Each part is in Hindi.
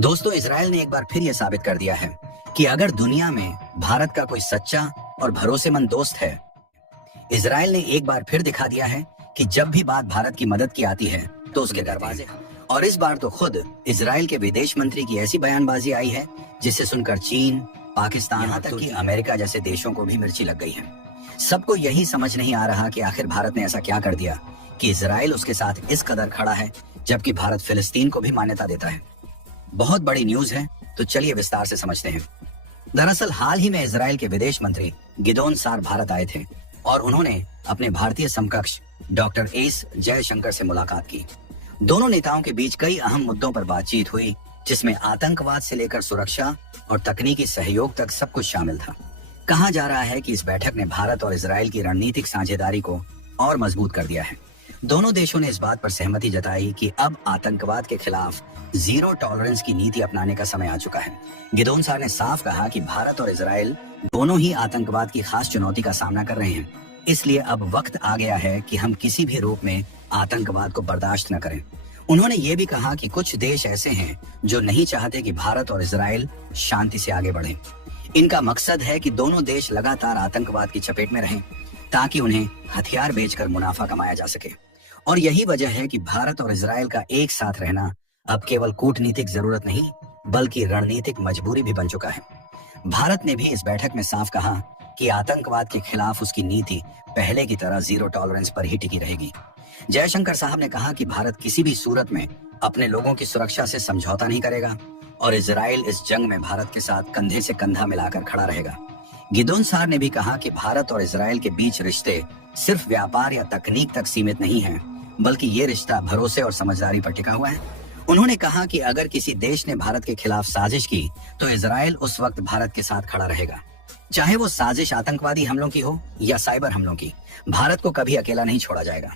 दोस्तों, इजराइल ने एक बार फिर यह साबित कर दिया है कि अगर दुनिया में भारत का कोई सच्चा और भरोसेमंद दोस्त है। इजराइल ने एक बार फिर दिखा दिया है कि जब भी बात भारत की मदद की आती है तो उसके दरवाजे। और इस बार तो खुद इजराइल के विदेश मंत्री की ऐसी बयानबाजी आई है जिसे सुनकर चीन, पाकिस्तान, यहाँ तक कि अमेरिका जैसे देशों को भी मिर्ची लग गई है। सबको यही समझ नहीं आ रहा कि आखिर भारत ने ऐसा क्या कर दिया कि इजराइल उसके साथ इस कदर खड़ा है, जबकि भारत फिलिस्तीन को भी मान्यता देता है। बहुत बड़ी न्यूज है, तो चलिए विस्तार से समझते हैं। दरअसल हाल ही में इजराइल के विदेश मंत्री गिदोन सार भारत आए थे और उन्होंने अपने भारतीय समकक्ष डॉक्टर एस जयशंकर से मुलाकात की। दोनों नेताओं के बीच कई अहम मुद्दों पर बातचीत हुई, जिसमें आतंकवाद से लेकर सुरक्षा और तकनीकी सहयोग तक सब कुछ शामिल था। कहा जा रहा है कि इस बैठक ने भारत और इजराइल की रणनीतिक साझेदारी को और मजबूत कर दिया है। दोनों देशों ने इस बात पर सहमति जताई कि अब आतंकवाद के खिलाफ जीरो टॉलरेंस की नीति अपनाने का समय आ चुका है। गिदोन सार ने साफ कहा कि भारत और इजराइल दोनों ही आतंकवाद की खास चुनौती का सामना कर रहे हैं, इसलिए अब वक्त आ गया है कि हम किसी भी रूप में आतंकवाद को बर्दाश्त न करें। उन्होंने ये भी कहा कि कुछ देश ऐसे हैं जो नहीं चाहते कि भारत और इजराइल शांति से आगे बढ़ें। इनका मकसद है कि दोनों देश लगातार आतंकवाद की चपेट में रहें, ताकि उन्हें हथियार बेचकर मुनाफा कमाया जा सके। और यही वजह है कि भारत और इजराइल का एक साथ रहना अब केवल कूटनीतिक जरूरत नहीं, बल्कि रणनीतिक मजबूरी भी बन चुका है। भारत ने भी इस बैठक में साफ कहा कि आतंकवाद के खिलाफ उसकी नीति पहले की तरह जीरो टॉलरेंस पर ही टिकी रहेगी। जयशंकर साहब ने कहा कि भारत किसी भी सूरत में अपने लोगों की सुरक्षा से समझौता नहीं करेगा और इजराइल इस जंग में भारत के साथ कंधे से कंधा मिलाकर खड़ा रहेगा। गिदोन सार ने भी कहा कि भारत और इजराइल के बीच रिश्ते सिर्फ व्यापार या तकनीक तक सीमित नहीं हैं, बल्कि ये रिश्ता भरोसे और समझदारी पर टिका हुआ है। उन्होंने कहा कि अगर किसी देश ने भारत के खिलाफ साजिश की तो इजराइल उस वक्त भारत के साथ खड़ा रहेगा, चाहे वो साजिश आतंकवादी हमलों की हो या साइबर हमलों की। भारत को कभी अकेला नहीं छोड़ा जाएगा।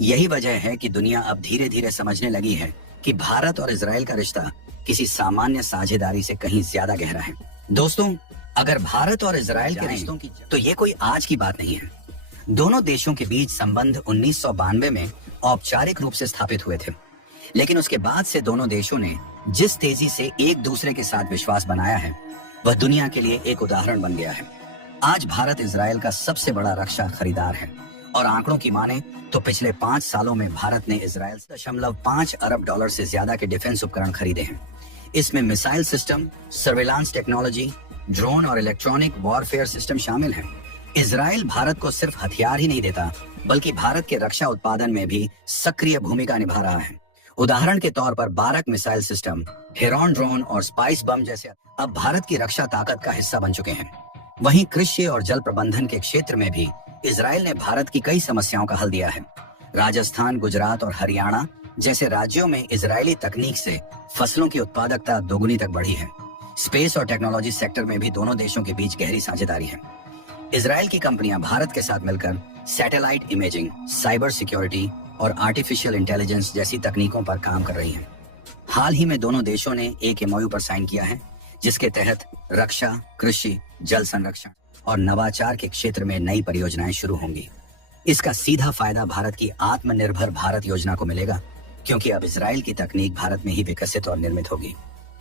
यही वजह है कि दुनिया अब धीरे धीरे समझने लगी है कि भारत और इजराइल का रिश्ता किसी सामान्य साझेदारी से कहीं ज्यादा गहरा है। दोस्तों, अगर भारत और इजराइल के रिश्तों की तो ये कोई आज की बात नहीं है। दोनों देशों के बीच संबंध 1992 में औपचारिक रूप से स्थापित हुए थे, लेकिन उसके बाद से दोनों देशों ने जिस तेजी से एक दूसरे के साथ विश्वास बनाया है, वह दुनिया के लिए एक उदाहरण बन गया है। आज भारत इजराइल का सबसे बड़ा रक्षा खरीदार है और आंकड़ों की माने तो पिछले 5 सालों में भारत ने इजराइल से $5 अरब से ज्यादा के डिफेंस उपकरण खरीदे हैं। इसमें missile system, surveillance technology, drone और इलेक्ट्रॉनिक वॉरफेयर सिस्टम शामिल हैं। इजराइल भारत को सिर्फ हथियार ही नहीं देता, बल्कि भारत के रक्षा उत्पादन में भी सक्रिय भूमिका निभा रहा है। उदाहरण के तौर पर बारक मिसाइल सिस्टम, हेरॉन ड्रोन और स्पाइस बम जैसे अब भारत की रक्षा ताकत का हिस्सा बन चुके हैं। वहीं कृषि और जल प्रबंधन के क्षेत्र में भी इजराइल ने भारत की कई समस्याओं का हल दिया है। राजस्थान, गुजरात और हरियाणा जैसे राज्यों में इजरायली तकनीक से फसलों की उत्पादकता दोगुनी तक बढ़ी है। स्पेस और टेक्नोलॉजी सेक्टर में भी दोनों देशों के बीच गहरी साझेदारी है। इजराइल की कंपनियां भारत के साथ मिलकर सैटेलाइट इमेजिंग, साइबर सिक्योरिटी और आर्टिफिशियल इंटेलिजेंस जैसी तकनीकों पर काम कर रही हैं। हाल ही में दोनों देशों ने एक एमओयू पर साइन किया है, जिसके तहत रक्षा, कृषि, जल संरक्षण और नवाचार के क्षेत्र में नई परियोजनाएं शुरू होंगी। इसका सीधा फायदा भारत की आत्मनिर्भर भारत योजना को मिलेगा, क्योंकि अब इजराइल की तकनीक भारत में ही विकसित और निर्मित होगी।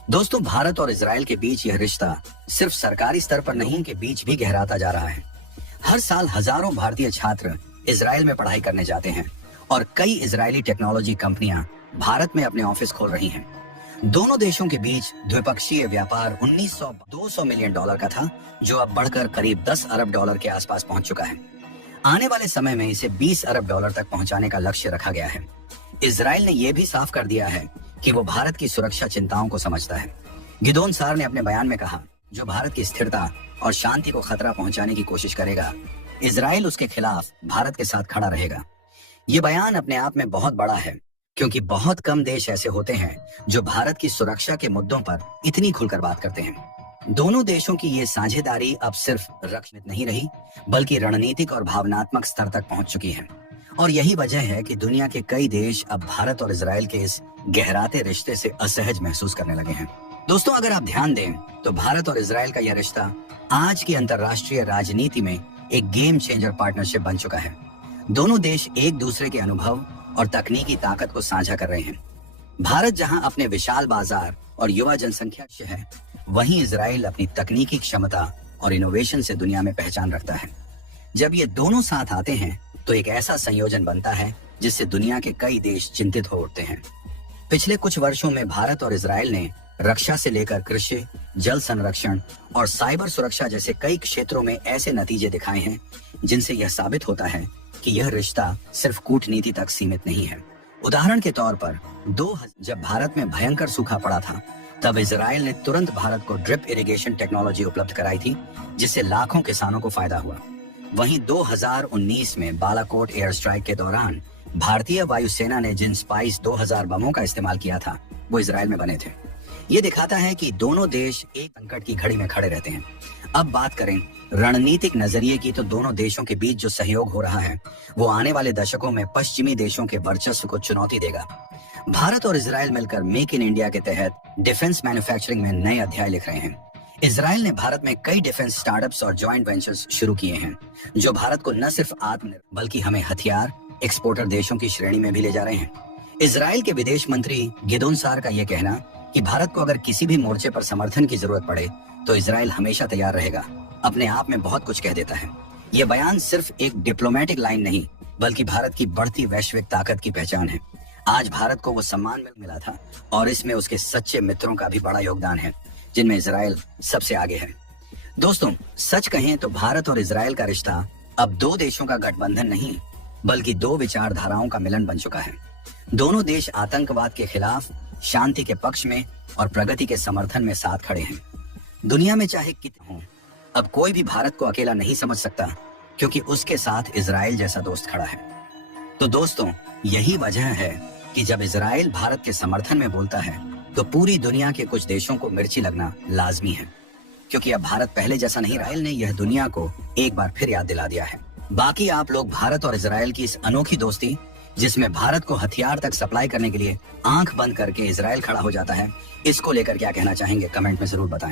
दोस्तों, भारत और इजराइल के बीच यह रिश्ता सिर्फ सरकारी स्तर पर नहीं, के बीच भी गहराता जा रहा है। हर साल हजारों भारतीय छात्र इजराइल में पढ़ाई करने जाते हैं और कई इजरायली टेक्नोलॉजी कंपनियां भारत में अपने ऑफिस खोल रही हैं। दोनों देशों के बीच द्विपक्षीय व्यापार 200 मिलियन डॉलर का था, जो अब बढ़कर करीब $10 अरब के आसपास पहुंच चुका है। आने वाले समय में इसे $20 अरब तक पहुंचाने का लक्ष्य रखा गया है। इजराइल ने यह भी साफ कर दिया है कि वो भारत की सुरक्षा चिंताओं को समझता है। गिदोन सार ने अपने बयान में कहा, जो भारत की स्थिरता और शांति को खतरा पहुंचाने की कोशिश करेगा, इजराइल उसके खिलाफ भारत के साथ खड़ा रहेगा। ये बयान अपने आप में बहुत बड़ा है, क्योंकि बहुत कम देश ऐसे होते हैं जो भारत की सुरक्षा के मुद्दों पर इतनी खुलकर बात करते हैं। दोनों देशों की ये साझेदारी अब सिर्फ रक्षित नहीं रही, बल्कि रणनीतिक और भावनात्मक स्तर तक पहुंच चुकी है। और यही वजह है कि दुनिया के कई देश अब भारत और इजराइल के इस गहराते रिश्ते से असहज महसूस करने लगे हैं। दोस्तों, अगर आप ध्यान दें तो भारत और इजराइल का यह रिश्ता आज की अंतर्राष्ट्रीय राजनीति में एक गेम चेंजर पार्टनरशिप बन चुका है। दोनों देश एक दूसरे के अनुभव और तकनीकी ताकत को साझा कर रहे हैं। भारत जहां अपने विशाल बाजार और युवा जनसंख्या है, वहीं इजराइल अपनी तकनीकी क्षमता और इनोवेशन से दुनिया में पहचान रखता है। जब ये दोनों साथ आते हैं तो एक ऐसा संयोजन बनता है जिससे दुनिया के कई देश चिंतित हो उठते हैं। पिछले कुछ वर्षों में भारत और इजराइल ने रक्षा से लेकर कृषि, जल संरक्षण और साइबर सुरक्षा जैसे कई क्षेत्रों में ऐसे नतीजे दिखाए हैं जिनसे यह साबित होता है कि यह रिश्ता सिर्फ कूटनीति तक सीमित नहीं है। उदाहरण के तौर पर जब भारत में भयंकर सूखा पड़ा था, तब इजराइल ने तुरंत भारत को ड्रिप इरिगेशन टेक्नोलॉजी उपलब्ध कराई थी, जिससे लाखों किसानों को फायदा हुआ। वहीं 2019 में बालाकोट एयर स्ट्राइक के दौरान भारतीय वायुसेना ने जिन स्पाइस 2000 बमों का इस्तेमाल किया था, वो इजराइल में बने थे। ये दिखाता है कि दोनों देश एक संकट की घड़ी में खड़े रहते हैं। अब बात करें रणनीतिक नजरिए की, तो दोनों देशों के बीच जो सहयोग हो रहा है वो आने वाले दशकों में पश्चिमी देशों के वर्चस्व को चुनौती देगा। भारत और इजराइल मिलकर मेक इन इंडिया के तहत डिफेंस मैन्युफैक्चरिंग में नए अध्याय लिख रहे हैं। इजराइल ने भारत में कई डिफेंस स्टार्टअप्स और जॉइंट वेंचर्स शुरू किए हैं, जो भारत को न सिर्फ आत्मनिर्भर बल्कि हमें हथियार एक्सपोर्टर देशों की श्रेणी में भी ले जा रहे हैं। इजराइल के विदेश मंत्री गिदोन सार का यह कहना कि भारत को अगर किसी भी मोर्चे पर समर्थन की जरूरत पड़े तो इजराइल हमेशा तैयार रहेगा, अपने आप में बहुत कुछ कह देता है। यह बयान सिर्फ एक डिप्लोमेटिक लाइन नहीं, बल्कि भारत की बढ़ती वैश्विक ताकत की पहचान है। आज भारत को वो सम्मान मिला था और इसमें उसके सच्चे मित्रों का भी बड़ा योगदान है, जिनमें इजराइल सबसे आगे है। दोस्तों, सच कहें तो भारत और इजराइल का रिश्ता अब दो देशों का गठबंधन नहीं, बल्कि दो विचारधाराओं का मिलन बन चुका है। दोनों देश आतंकवाद के खिलाफ, शांति के पक्ष में और प्रगति के समर्थन में साथ खड़े हैं। दुनिया में चाहे कितने हों, अब कोई भी भारत को अकेला नहीं समझ सकता, क्योंकि उसके साथ इजराइल जैसा दोस्त खड़ा है। तो दोस्तों, यही वजह है कि जब इजराइल भारत के समर्थन में बोलता है तो पूरी दुनिया के कुछ देशों को मिर्ची लगना लाजमी है, क्योंकि अब भारत पहले जैसा नहीं रहा। इजराइल ने यह दुनिया को एक बार फिर याद दिला दिया है। बाकी आप लोग भारत और इजराइल की इस अनोखी दोस्ती, जिसमें भारत को हथियार तक सप्लाई करने के लिए आंख बंद करके इजराइल खड़ा हो जाता है, इसको लेकर क्या कहना चाहेंगे? कमेंट में जरूर बताएं।